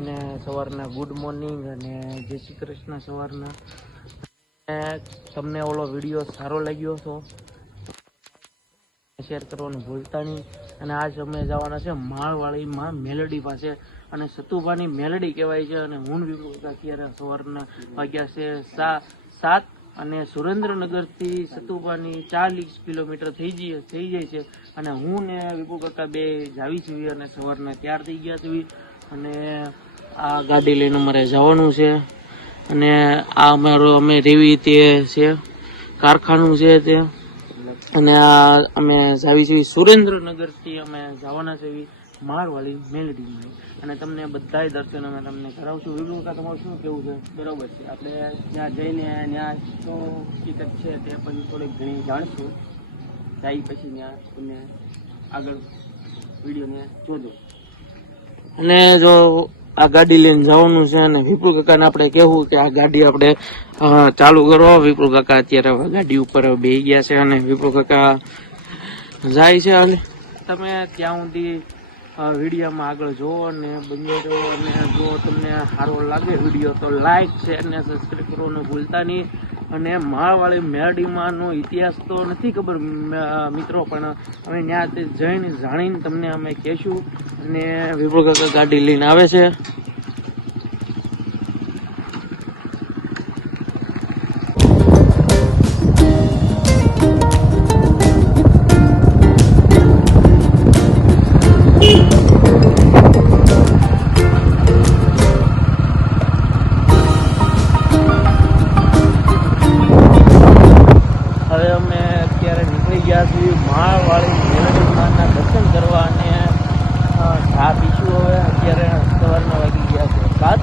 એને સવારના good morning અને જય શ્રી કૃષ્ણ સવારના. તમને ઓલો વિડીયો સારો લાગ્યો તો શેર કરવાનું ભૂલતા નહીં. અને આજ અમે જવાના છે માળવાડીમાં મેલડી પાસે, અને સતુભાની મેલડી કહેવાય છે. અને હું અત્યારે સવારના વાગ્યા છે 7 અને સુરેન્દ્રનગરથી સતુભાની 40 કિલોમીટર થઈ જાય છે. અને હું ને વિપુ કાકા બે જાવી છીએ અને સવારના તૈયાર થઈ ગયા છીએ. અને આ ગાડી લઈને અમારે જવાનું છે. અને આ અમે રેવી તે છે કારખાનું છે તે. અને આ અમે જાવી છીએ સુરેન્દ્રનગરથી અમે જવાના છે માળવાડી મેલડીમાં. અને તમને બધાય દર્શન અમે તમને કરાવશું. વિપુ કાકા તમારું શું કેવું છે? બરોબર છે, આપણે ત્યાં જઈને ત્યાં શું હકીકત છે તે પછી થોડીક ઘણી જાણશું. જાય પછી ત્યાં તમે આગળ વિડીયોને જોજો. અને જો આ ગાડી લઈને જવાનું છે અને વિપુલ કાકાને આપણે કહેવું કે આ ગાડી આપણે ચાલુ કરો. વિપુલ કાકા અત્યારે ગાડી ઉપર બેસી ગયા છે અને વિપુલ કાકા જાય છે. અને તમે ત્યાં સુધી વિડીયોમાં આગળ જુઓ અને બંને જો. અને જો તમને સારો લાગે વિડીયો તો લાઈક છે અને સબસ્ક્રાઈબ કરવાનું ભૂલતા નહીં. અને માળવાડી મેલડીમાંનો ઇતિહાસ તો નથી ખબર મિત્રો, પણ અમે ત્યાં જઈને જાણીને તમને અમે કહેશું. અને વિપુલ કાકા ગાડી લઈને આવે છે. માળવાડી મેલડીમાંના દર્શન કરવા અને ચા પીશું. હવે અત્યારે સવારના વાગી ગયા છે 7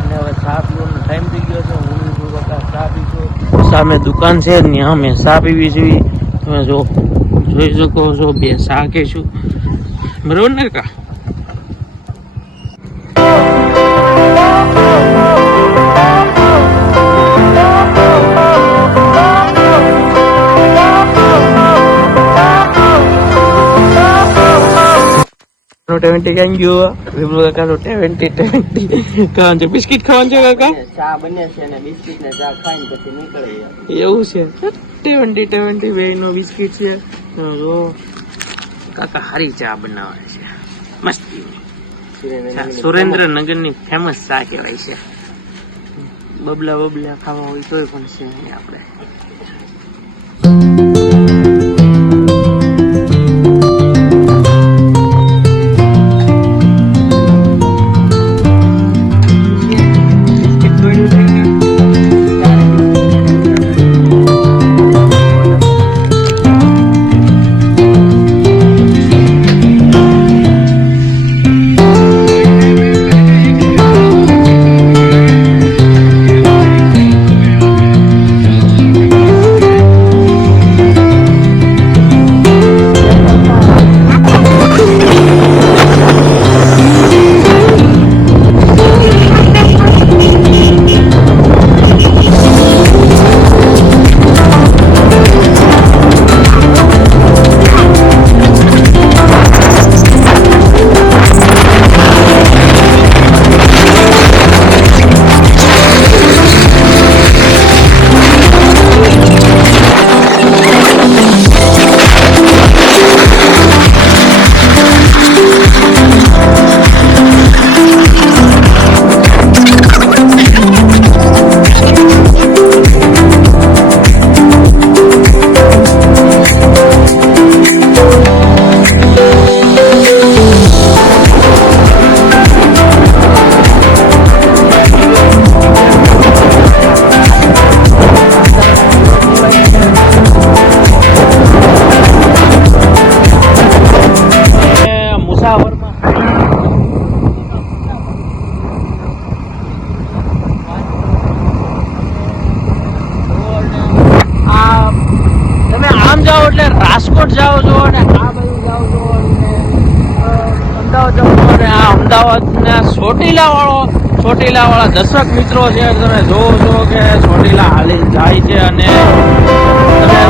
અને હવે ચા પીવાનો ટાઈમ થઈ ગયો છે. હું ચા પીશું. સામે દુકાન છે ત્યાં અમે ચા પીવી જોઈએ. તમે જોઈ શકો છો બે ચા કહીશું, બરોબર ને કા? ખાઈ ગયો વિપુલ કાકા નો 20 ખાવાનું છે. બિસ્કિટ ખાવાનું છે કાકા? ચા બને છે ને બિસ્કિટ ને ચા ખાઈને પછી નીકળીએ. એવું છે 20 બે નો બિસ્કિટ છે. જો કાકા હારી ચા બનાવે છે મસ્ત. સુરેન્દ્રનગર ની ફેમસ ચા કહેવાય છે. બબલા ખાવા હોય તોય પણ છે આપણે. એટલે રાજકોટ જાઓ છો અને આ બાજુ જાઓ છો અમદાવાદ જાઓ છો. અને આ અમદાવાદના ચોટીલા વાળા દર્શક મિત્રો છે, તમે જોવો છો કે ચોટીલા હાલી જાય છે. અને તમે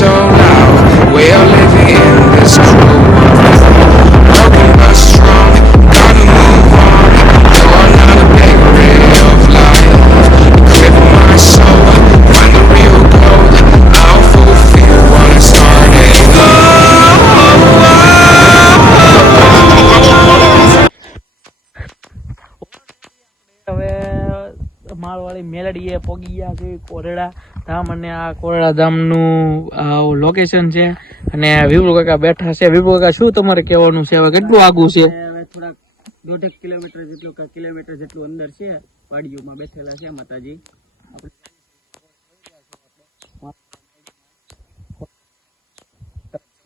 so loud. We're living in this cruel world. Broken but strong, gotta move on. You're not a bakery of life. Cripple my soul, find the real gold. I'll fulfill what I started. હવે માળવાળી મેલડીએ પોગી ગયા છે કોરડા ધામ, અને આ કોરડા ધામનું location છે, અને વિપુલ કાકા બેઠા છે. વિપુલ કાકા, શું તમારે કહેવાનું છે? હવે કેટલું આગું છે? હવે થોડાક 1.5 કિલોમીટર જેટલું અંદર છે. વાડીઓમાં બેઠેલા છે માતાજી.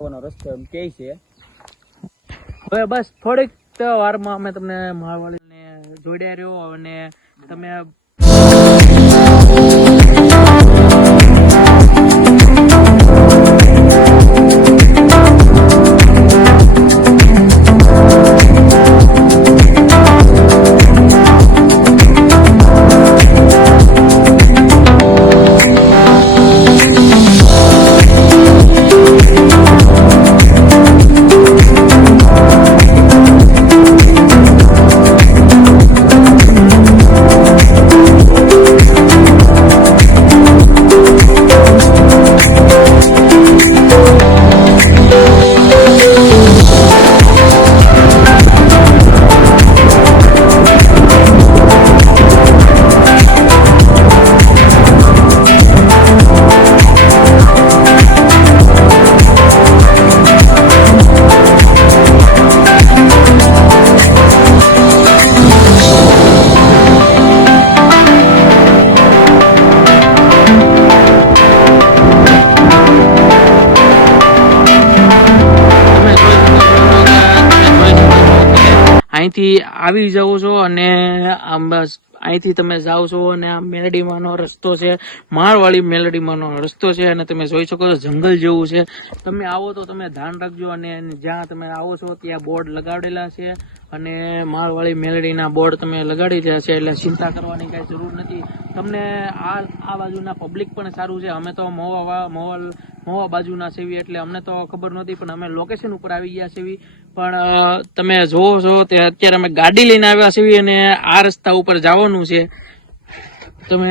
આપણે રસ્તો એમ કે છે. હવે બસ થોડીક વારમાં અમે તમને માળવાળીને જોડ્યા રહ્યો, અને તમે અહીંથી આવી જાઓ છો, અને આમ બસ અહીંથી તમે જાઓ છો, અને આ મેલડીમાંનો રસ્તો છે, માળવાળી મેલડીમાંનો રસ્તો છે, અને તમે જોઈ શકો છો જંગલ જેવું છે. તમે આવો તો તમે ધ્યાન રાખજો, અને જ્યાં તમે આવો છો ત્યાં બોર્ડ લગાડેલા છે, અને માળવાળી મેલડીના બોર્ડ તમે લગાડી રહ્યા છે, એટલે ચિંતા કરવાની કઈ જરૂર નથી. તમને આ બાજુના પબ્લિક પણ સારું છે. અમે તો મહુવા બાજુના સેવી, એટલે અમને તો ખબર નહોતી, પણ અમે લોકેશન ઉપર આવી ગયા સેવી. પણ તમે જોવો છો તે અત્યારે અમે ગાડી લઈને આવ્યા છીએ, અને આ રસ્તા ઉપર જવાનું છે. તમે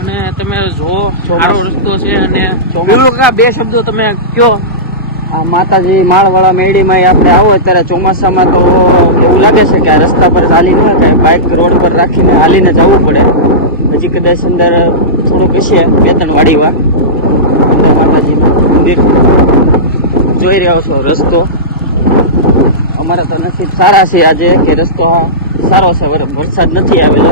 અને તમે જો સારો રસ્તો છે, અને બે શબ્દો તમે કયો. આ માતાજી માળવાળા મેળીમાં આપણે આવો અત્યારે ચોમાસામાં તો એવું લાગે છે કે આ રસ્તા પર ચાલી ન થાય, બાઇક રોડ પર રાખીને હાલીને જવું પડે. હજી કદાચ અંદર થોડુંક હશે 2-3 વાડીમાં અંદર માતાજીનું મંદિર જોઈ રહ્યો છો. રસ્તો અમારા તો નસીબ સારા છે આજે કે રસ્તો સારો છે, વરસાદ નથી આવેલો.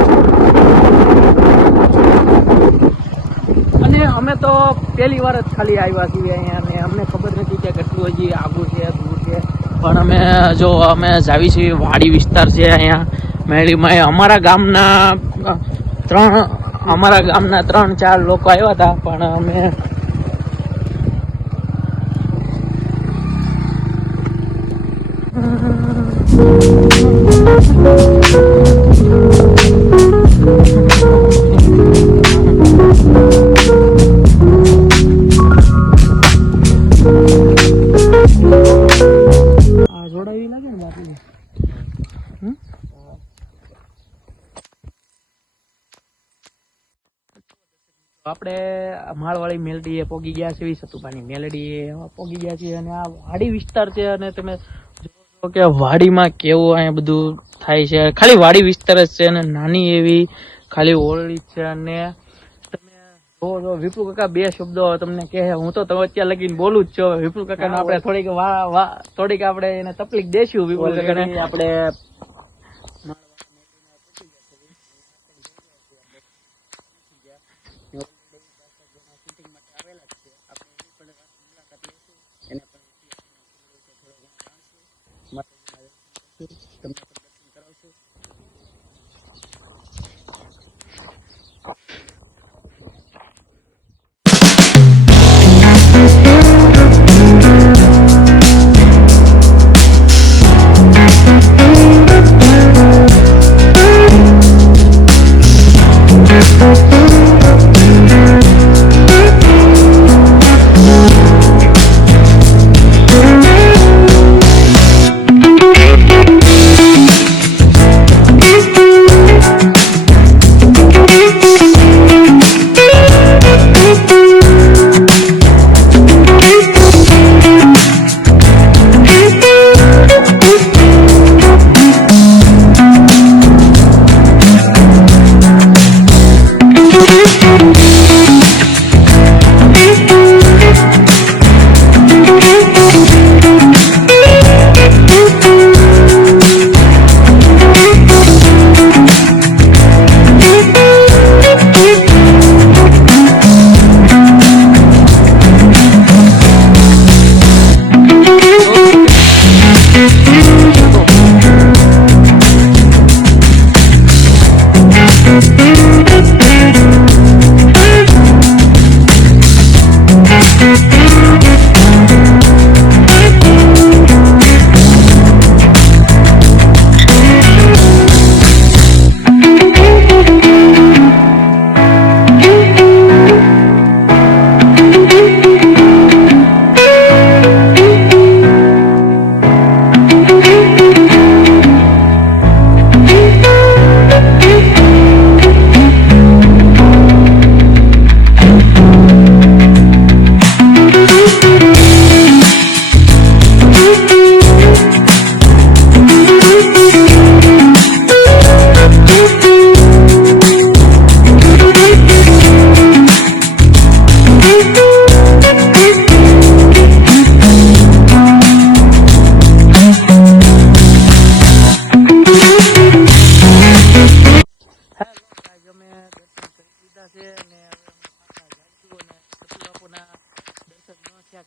અને અમે તો પહેલી વાર જ ખાલી આવ્યા છીએ અહીંયા, અને અમને ખબર નથી કે કેટલું હજી આગું છે દૂર છે. પણ અમે જાવી છીએ વાડી વિસ્તાર છે અહીંયા મેળીમાં. અમારા ગામના 3-4 લોકો આવ્યા હતા, પણ અમે જોડાવી લાગે ને બાપુ. આપણે માળવાળી મેલડીએ પોગી ગયા છે, સતુભાની મેલડીએ પોગી ગયા છે, અને આ વાડી વિસ્તાર છે. અને તમે જોવો કે વાડીમાં કેવું અહીંયા બધું થાય છે. ખાલી વાડી વિસ્તાર જ છે, અને નાની એવી ખાલી ઓરડી છે. અને તમે જોવો છો વિપુલ કાકા બે શબ્દો તમને કહે. હું તો અત્યારે લગીને બોલું જ છું. વિપુલ કાકાને આપણે થોડીક આપણે એને તકલીફ દેશું. વિપુલ કાકાને આપણે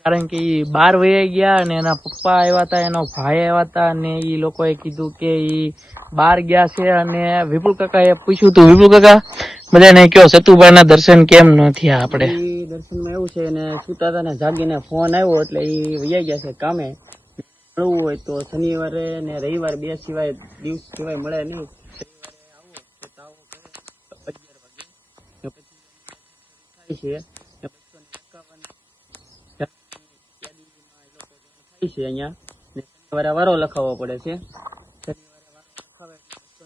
કારણ કે ઈ બાર વહી ગયા અને એના પપ્પા આવ્યા હતા, એનો ભાઈ આવ્યા હતા અને ઈ લોકોએ કીધું કે ઈ બાર ગયા છે. અને વિપુલ કાકાએ પૂછ્યું હતું, વિપુલ કાકા બધાને કયો સતુભાઈના દર્શન કેમ ન થયા આપણે? ઈ દર્શનમાં એવું છે ને સુતા હતા ને જાગીને ફોન આવ્યો એટલે ઈ વયા ગયા છે કામે. મળવું હોય તો શનિવારે ને રવિવારે 2 સિવાય દિવસ સિવાય મળે નહીં. રવિવારે આવો તો તાવો કરે 11 વાગે ને પછી થાય છે ને 251 યાદીમાં એ લોકો થાય છે અહીંયા ને શનિવારે વારો લખાવવો પડે છે. શનિવારે વારો લખાવે એટલે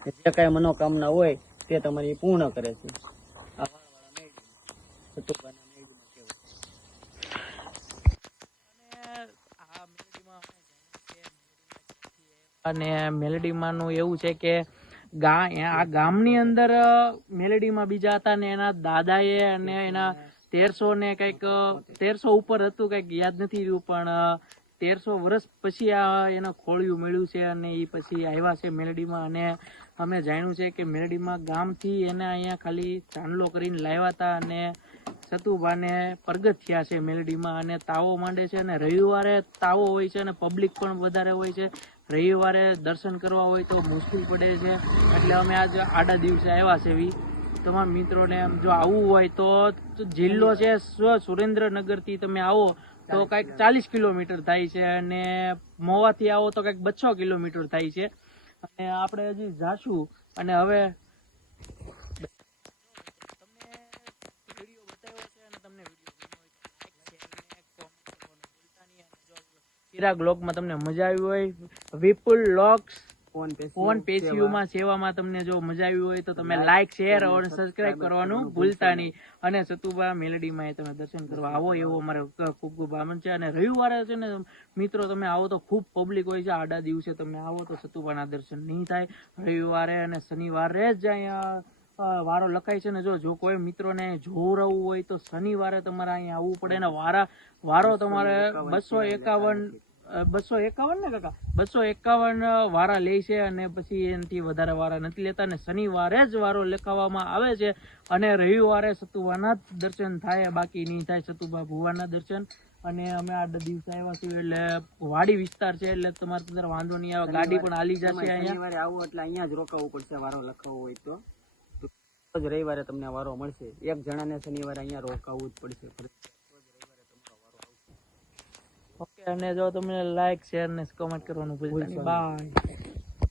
251 જે કાંઈ મનોકામના હોય તે તમારી પૂર્ણ કરે છે. આ વાળવાળા મેળવી સતુભાના મેળવીમાં કહેવાય. અને મેલેડીમાં નું એવું છે કે આ ગામની અંદર મેલેડીમાં બીજા હતા ને એના દાદાએ અને એના 1300 ને કઈક 1300 ઉપર હતું, કઈક યાદ નથી રહ્યું, પણ 1300 વર્ષ પછી આ એના ખોળિયું મળ્યું છે અને એ પછી આવ્યા છે મેલેડીમાં. અને અમે જાણ્યું છે કે મેલેડીમાં ગામથી એને અહીંયા ખાલી ચાંદલો કરીને લાવ્યા હતા અને સતુભાને પ્રગટ થયા છે મેલેડીમાં. અને તાવો માંડે છે અને રવિવારે તાવો હોય છે અને પબ્લિક પણ વધારે હોય છે. રવિવારે દર્શન કરવા હોય તો મુશ્કેલ પડે છે, એટલે અમે આજ આડા દિવસે આવ્યા છે. તમામ મિત્રોને જો આવવું હોય તો જિલ્લો છે સુરેન્દ્રનગરથી તમે આવો તો કંઈક 40 કિલોમીટર થાય છે અને મોવાથી આવો તો કંઈક 200 કિલોમીટર થાય છે. અને આપણે હજી જાશું. અને હવે ચિરાગ વ્લોગમાં તમને મજા આવી હોય, વિપુલ વ્લોગ્સ ફોન પેશિયુમાં સેવામાં તમને જો મજા આવી હોય તો તમે લાઈક, શેર અને સબસ્ક્રાઇબ કરવાનું ભૂલતા નહીં. અને સતુભા મેલેડીમાં તમે દર્શન કરવા આવો એવો અમારે ખૂબ ખૂબ આનંદ છે. અને રવિવારે છે ને મિત્રો તમે આવો તો ખૂબ પબ્લિક હોય છે. આડા દિવસે તમે આવો તો સતુભાના દર્શન નહીં થાય. રવિવારે અને શનિવારે જ અહીંયા વારો લખાય છે ને જો કોઈ મિત્રોને જોવરાવવું હોય તો શનિવારે તમારે અહીંયા આવવું પડે. ને વારો તમારે 251 ને કાકા 251 વારા લે છે અને પછી એનાથી વધારે વારા નથી લેતા. ને શનિવારે જ વારો લખાવવામાં આવે છે અને રવિવારે સતુભાના દર્શન થાય, બાકી નહીં થાય સતુભા ભુવાના દર્શન. અને અમે આ દિવસે આવ્યા છીએ એટલે વાડી વિસ્તાર છે એટલે તમારે અંદર વાંધો નહીં આવે, ગાડી પણ હાલી જશે. શનિવારે આવો એટલે અહીંયા જ રોકાવું પડશે વારો લખાવવો હોય તો. રવિવારે તમને વારો મળશે. એક જણાને શનિવારે અહીંયા રોકાવું જ પડશે. ઓકે, અને જો તમે લાઈક, શેર ને કમેન્ટ કરવાનું ભૂલતા નહીં. બાય.